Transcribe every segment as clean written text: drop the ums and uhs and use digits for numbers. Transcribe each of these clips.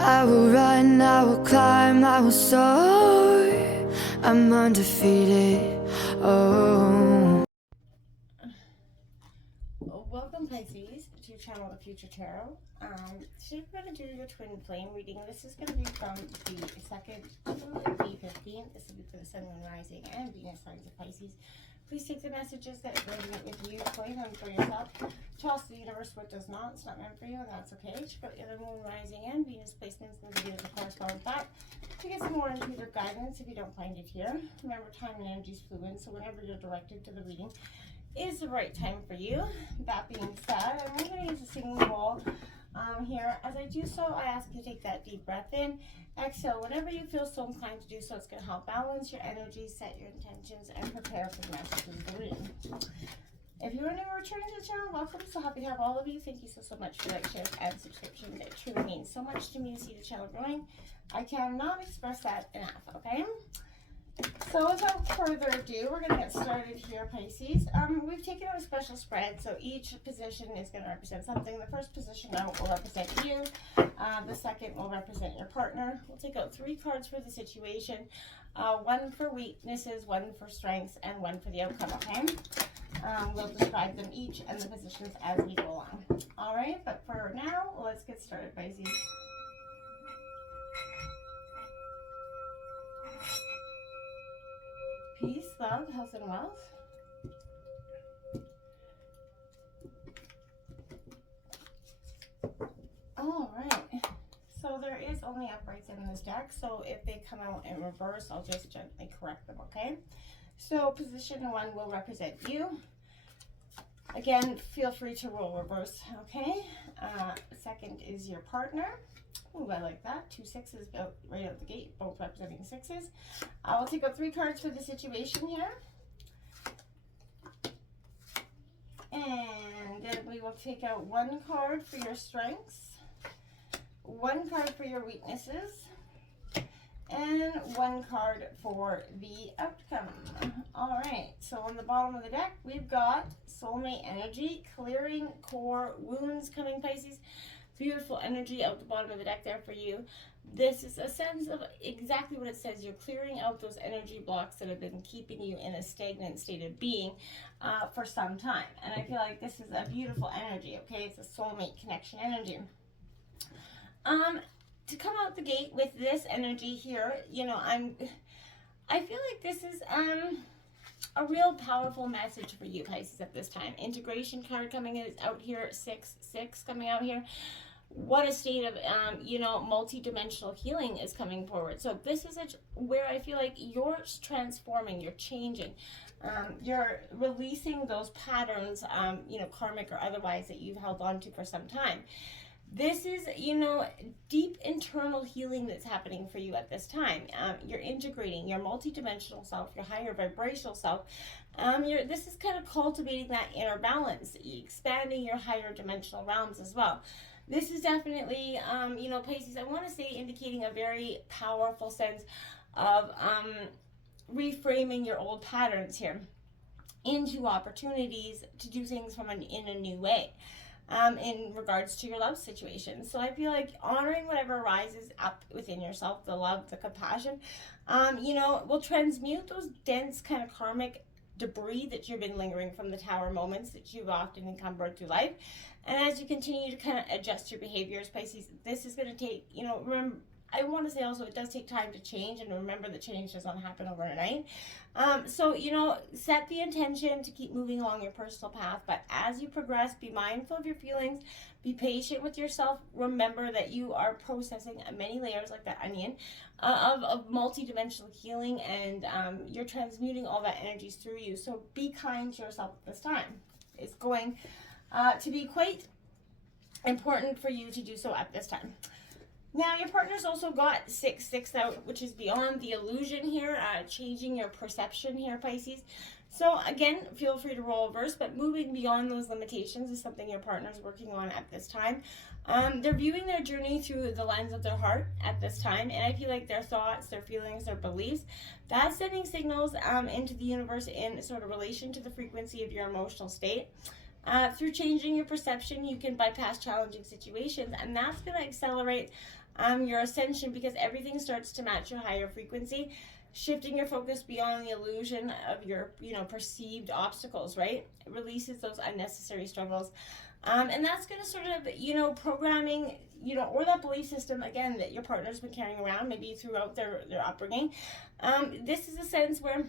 I will run, I will climb, I will soar. I'm undefeated. Oh. Welcome, Pisces, to Channel the Future Tarot. Today we're going to do your twin flame reading. This is going to be from the 2nd to the 15th. This will be for the Sun, Moon, Rising, and Venus signs of Pisces. Please take the messages that resonate with you, claim them for yourself. Toss the universe what does not. It's not meant for you, and that's okay. Check out the other Moon, Rising, and Venus placements in the video that correspond with that to get some more intuitive guidance if you don't find it here. Remember, time and energy is fluid, so whenever you're directed to the reading is the right time for you. That being said, I'm going to use a singing bowl here. As I do so, I ask you to take that deep breath in. Exhale whenever you feel so inclined to do so. It's going to help balance your energy, set your intentions, and prepare for the messages of the reading. If you are new or returning to the channel, welcome. So happy to have all of you. Thank you so much for like, shares, and subscriptions. It truly means so much to me to see the channel growing. I cannot express that enough, okay? So without further ado, we're going to get started here, Pisces. We've taken out a special spread, so each position is going to represent something. The first position now will represent you. The second will represent your partner. We'll take out 3 cards for the situation. 1 for weaknesses, 1 for strengths, and 1 for the outcome, okay? We'll describe them each and the positions as we go along. All right, but for now, let's get started, Pisces. Peace, love, health, and wealth. All right. So there is only uprights in this deck. So if they come out in reverse, I'll just gently correct them, okay? So position 1 will represent you. Again, feel free to roll reverse, okay? Second is your partner. Ooh, I like that. 2 6s right out the gate, both representing 6s. We'll take out 3 cards for the situation here. And then we will take out 1 card for your strengths, 1 card for your weaknesses, and 1 card for the outcome. All right, so on the bottom of the deck, we've got soulmate energy, clearing core wounds coming, Pisces. Beautiful energy out the bottom of the deck there for you. This is a sense of exactly what it says. You're clearing out those energy blocks that have been keeping you in a stagnant state of being for some time. And I feel like this is a beautiful energy, okay? It's a soulmate connection energy. To come out the gate with this energy here, you know, I feel like this is a real powerful message for you, Pisces, at this time. Integration card coming out here, 6 6 coming out here. What a state of, you know, multi-dimensional healing is coming forward. So this is where I feel like you're transforming, you're changing. You're releasing those patterns, you know, karmic or otherwise, that you've held on to for some time. This is, you know, deep internal healing that's happening for you at this time. You're integrating your multidimensional self, your higher vibrational self. This is kind of cultivating that inner balance, expanding your higher dimensional realms as well. This is definitely, you know, Pisces, I want to say indicating a very powerful sense of reframing your old patterns here into opportunities to do things in a new way. In regards to your love situation. So I feel like honoring whatever arises up within yourself, the love, the compassion, you know, will transmute those dense kind of karmic debris that you've been lingering from the tower moments that you've often encumbered through life. And as you continue to kind of adjust your behaviors, Pisces, this is going to take, you know, I want to say also it does take time to change, and remember that change does not happen overnight. So, you know, set the intention to keep moving along your personal path, but as you progress, be mindful of your feelings, be patient with yourself. Remember that you are processing many layers like that onion of multi-dimensional healing, and you're transmuting all that energies through you. So be kind to yourself at this time. It's going to be quite important for you to do so at this time. Now, your partner's also got 6 6 out, which is beyond the illusion here, changing your perception here, Pisces. So again, feel free to roll reverse, but moving beyond those limitations is something your partner's working on at this time. They're viewing their journey through the lens of their heart at this time, and I feel like their thoughts, their feelings, their beliefs, that's sending signals into the universe in sort of relation to the frequency of your emotional state. Through changing your perception, you can bypass challenging situations, and that's going to accelerate your ascension, because everything starts to match your higher frequency, shifting your focus beyond the illusion of your, perceived obstacles, right? It releases those unnecessary struggles. And that's going to sort of, programming, or that belief system, again, that your partner's been carrying around, maybe throughout their upbringing. This is a sense where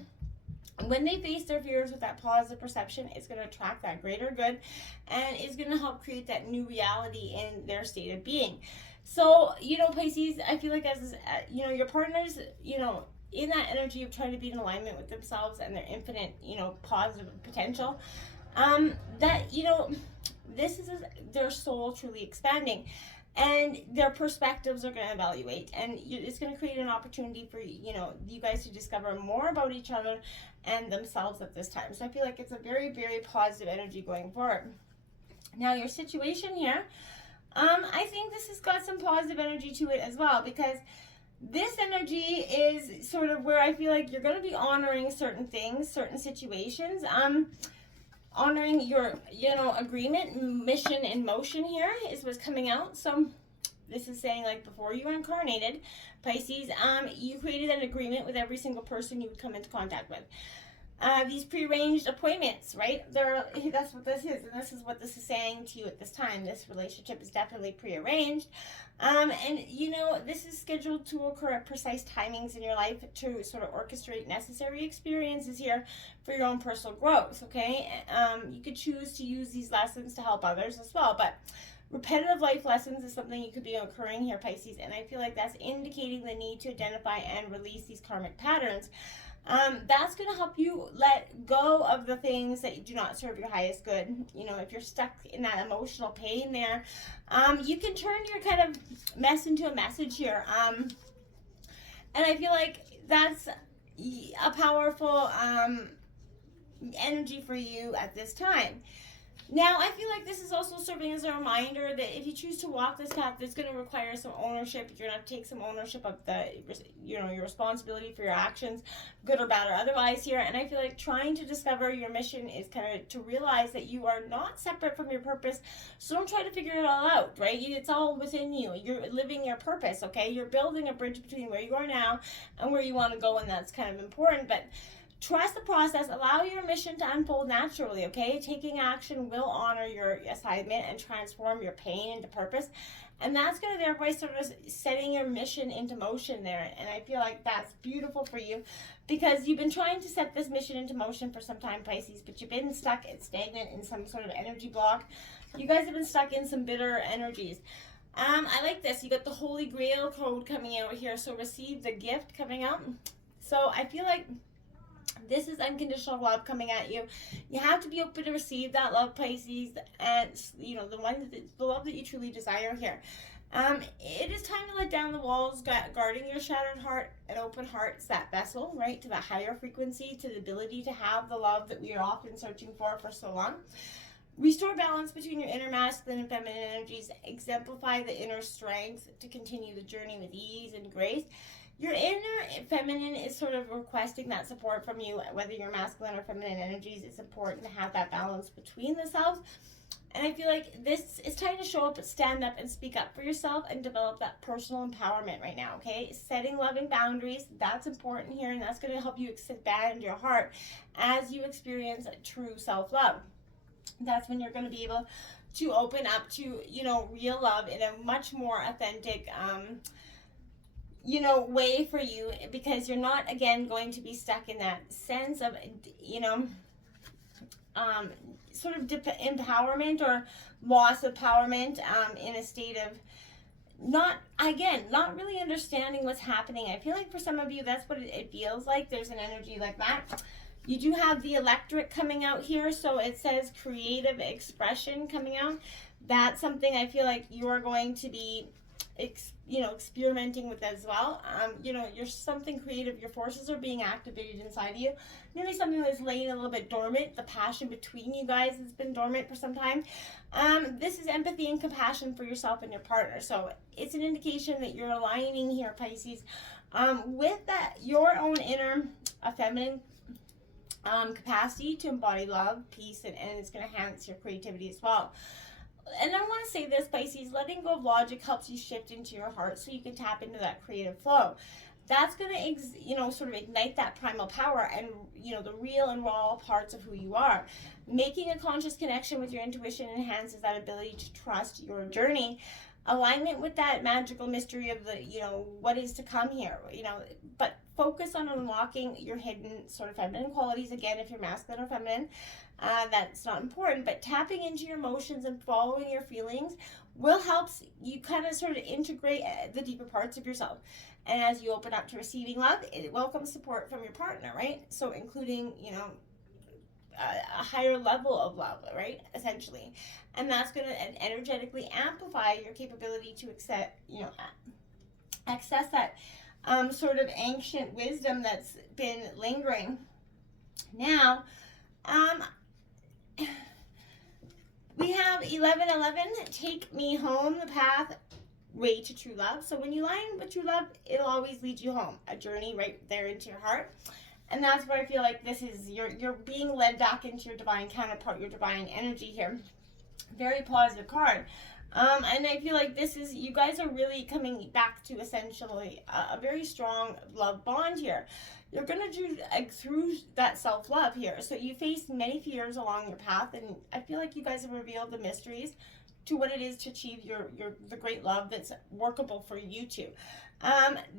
when they face their fears with that positive perception, it's going to attract that greater good and is going to help create that new reality in their state of being. So, Pisces, I feel like as, your partners, in that energy of trying to be in alignment with themselves and their infinite, positive potential, that, this is their soul truly expanding. And their perspectives are going to evaluate, and it's going to create an opportunity for you guys to discover more about each other and themselves at this time. So I feel like it's a very, very positive energy going forward. Now your situation here, I think this has got some positive energy to it as well, because this energy is sort of where I feel like you're going to be honoring certain things, certain situations, honoring your, agreement, mission in motion here is what's coming out. So this is saying, like, before you were incarnated, Pisces, you created an agreement with every single person you would come into contact with. These prearranged appointments, right? That's what this is, and this is what this is saying to you at this time. This relationship is definitely prearranged. And, this is scheduled to occur at precise timings in your life to sort of orchestrate necessary experiences here for your own personal growth, okay? You could choose to use these lessons to help others as well, but repetitive life lessons is something you could be occurring here, Pisces, and I feel like that's indicating the need to identify and release these karmic patterns. That's going to help you let go of the things that do not serve your highest good. If you're stuck in that emotional pain there, you can turn your kind of mess into a message here. And I feel like that's a powerful energy for you at this time. Now, I feel like this is also serving as a reminder that if you choose to walk this path, it's going to require some ownership. You're going to have to take some ownership of your responsibility for your actions, good or bad or otherwise here. And I feel like trying to discover your mission is kind of to realize that you are not separate from your purpose. So don't try to figure it all out, right? It's all within you. You're living your purpose, okay? You're building a bridge between where you are now and where you want to go, and that's kind of important. But trust the process. Allow your mission to unfold naturally, okay? Taking action will honor your assignment and transform your pain into purpose. And that's going to thereby sort of setting your mission into motion there. And I feel like that's beautiful for you, because you've been trying to set this mission into motion for some time, Pisces, but you've been stuck and stagnant in some sort of energy block. You guys have been stuck in some bitter energies. I like this. You got the Holy Grail code coming out here. So receive the gift coming out. So I feel like this is unconditional love coming at you. You have to be open to receive that love, Pisces, and the love that you truly desire here. It is time to let down the walls, guarding your shattered heart. An open heart is that vessel, right, to that higher frequency, to the ability to have the love that we are often searching for so long. Restore balance between your inner masculine and feminine energies. Exemplify the inner strength to continue the journey with ease and grace. Your inner feminine is sort of requesting that support from you, whether you're masculine or feminine energies. It's important to have that balance between the selves. And I feel like this is time to show up, stand up, and speak up for yourself and develop that personal empowerment right now, okay? Setting loving boundaries, that's important here, and that's going to help you expand your heart as you experience true self-love. That's when you're going to be able to open up to, real love in a much more authentic, way for you, because you're not, again, going to be stuck in that sense of, sort of empowerment or loss of empowerment, in a state of not really understanding what's happening. I feel like for some of you, that's what it feels like. There's an energy like that. You do have the electric coming out here, so it says creative expression coming out. That's something I feel like you are going to be experimenting with as well. You're something creative. Your forces are being activated inside of you. Maybe something that's laying a little bit dormant. The passion between you guys has been dormant for some time. This is empathy and compassion for yourself and your partner. So it's an indication that you're aligning here, Pisces, with that your own inner feminine capacity to embody love, peace, and it's going to enhance your creativity as well. And I want to say this, Pisces, letting go of logic helps you shift into your heart so you can tap into that creative flow. That's going to, sort of ignite that primal power and, the real and raw parts of who you are. Making a conscious connection with your intuition enhances that ability to trust your journey. Alignment with that magical mystery of the, what is to come here, but focus on unlocking your hidden sort of feminine qualities. Again, if you're masculine or feminine, that's not important, but tapping into your emotions and following your feelings will help you kind of sort of integrate the deeper parts of yourself. And as you open up to receiving love, it welcomes support from your partner, right? So including, a higher level of love, right? Essentially. And that's going to energetically amplify your capability to access that sort of ancient wisdom that's been lingering. Now, we have 11:11, take me home, the path way to true love. So when you line with true love, it'll always lead you home, a journey right there into your heart. And that's where I feel like this is, you're being led back into your divine counterpart, your divine energy here. Very positive card. And I feel like this is, you guys are really coming back to essentially a very strong love bond here. You're going to do through that self-love here. So you faced many fears along your path, and I feel like you guys have revealed the mysteries to what it is to achieve the great love that's workable for you two.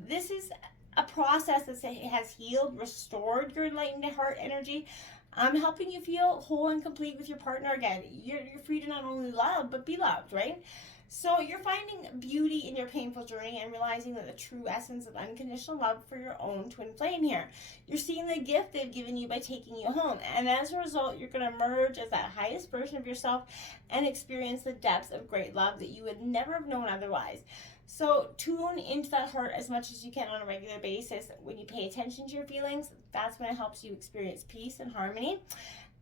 This is a process that has healed, restored your enlightened heart energy, helping you feel whole and complete with your partner again. You're free to not only love, but be loved, right? So you're finding beauty in your painful journey and realizing that the true essence of unconditional love for your own twin flame here. You're seeing the gift they've given you by taking you home. And as a result, you're going to emerge as that highest version of yourself and experience the depths of great love that you would never have known otherwise. So tune into that heart as much as you can on a regular basis. When you pay attention to your feelings, that's when it helps you experience peace and harmony,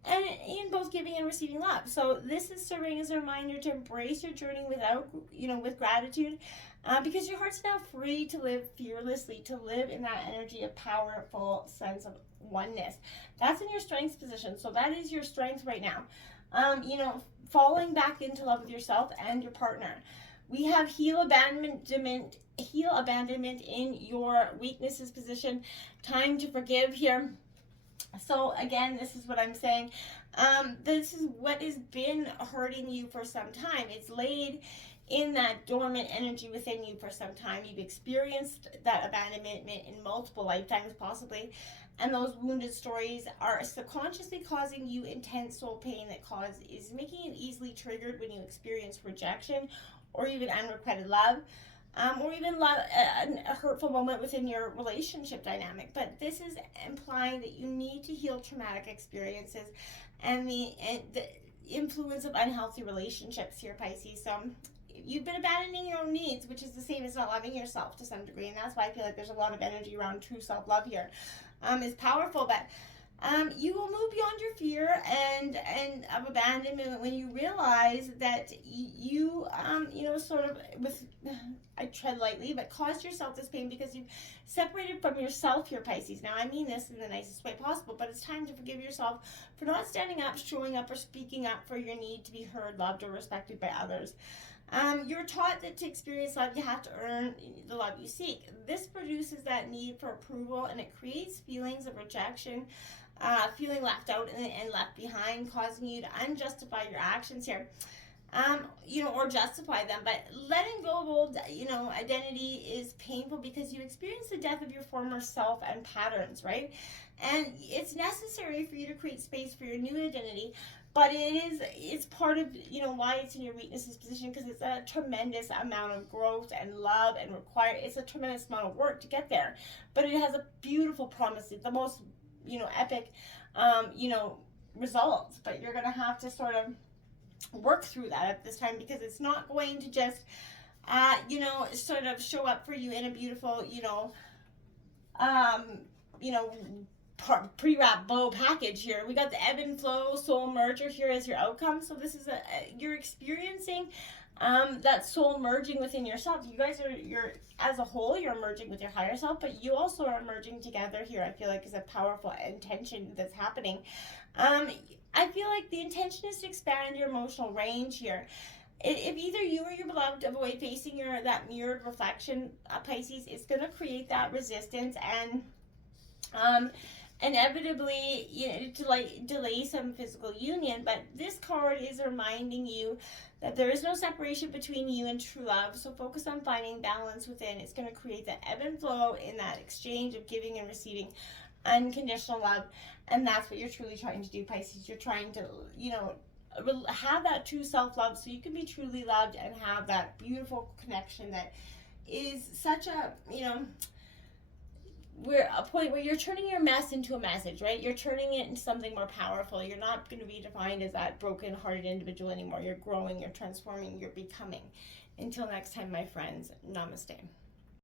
and in both giving and receiving love. So this is serving as a reminder to embrace your journey with gratitude, because your heart's now free to live fearlessly, to live in that energy of powerful sense of oneness. That's in your strengths position. So that is your strength right now. Falling back into love with yourself and your partner. We have heal abandonment in your weaknesses position. Time to forgive here. So again, this is what I'm saying. This is what has been hurting you for some time. It's laid in that dormant energy within you for some time. You've experienced that abandonment in multiple lifetimes possibly. And those wounded stories are subconsciously causing you intense soul pain that is making you easily triggered when you experience rejection or even unrequited love, or even a hurtful moment within your relationship dynamic. But this is implying that you need to heal traumatic experiences and the influence of unhealthy relationships here, Pisces. So you've been abandoning your own needs, which is the same as not loving yourself to some degree, and that's why I feel like there's a lot of energy around true self-love here. It's powerful, but you will move beyond your fear and of abandonment when you realize that you sort of, I tread lightly, but caused yourself this pain because you've separated from yourself here, Pisces. Now, I mean this in the nicest way possible, but it's time to forgive yourself for not standing up, showing up, or speaking up for your need to be heard, loved, or respected by others. You're taught that to experience love, you have to earn the love you seek. This produces that need for approval, and it creates feelings of rejection, feeling left out and left behind, causing you to unjustify your actions here, or justify them. But letting go of old, identity is painful because you experience the death of your former self and patterns, right? And it's necessary for you to create space for your new identity. But it's part of, why it's in your weaknesses position, because it's a tremendous amount of growth and love and it's a tremendous amount of work to get there. But it has a beautiful promise, the most, epic, results. But you're going to have to sort of work through that at this time, because it's not going to just, sort of show up for you in a beautiful, pre-wrap bow package here. We got the ebb and flow soul merger here as your outcome. So this is you're experiencing that soul merging within yourself. You guys you're as a whole, you're merging with your higher self, but you also are merging together here. I feel like is a powerful intention that's happening. I feel like the intention is to expand your emotional range here. If either you or your beloved avoid facing that mirrored reflection, Pisces, it's going to create that resistance and inevitably, delay some physical union. But this card is reminding you that there is no separation between you and true love. So focus on finding balance within. It's going to create that ebb and flow in that exchange of giving and receiving unconditional love. And that's what you're truly trying to do, Pisces. You're trying to, have that true self-love so you can be truly loved and have that beautiful connection that is such a, we're a point where you're turning your mess into a message, right? You're turning it into something more powerful. You're not going to be defined as that broken-hearted individual anymore. You're growing, you're transforming, you're becoming. Until next time, my friends, namaste.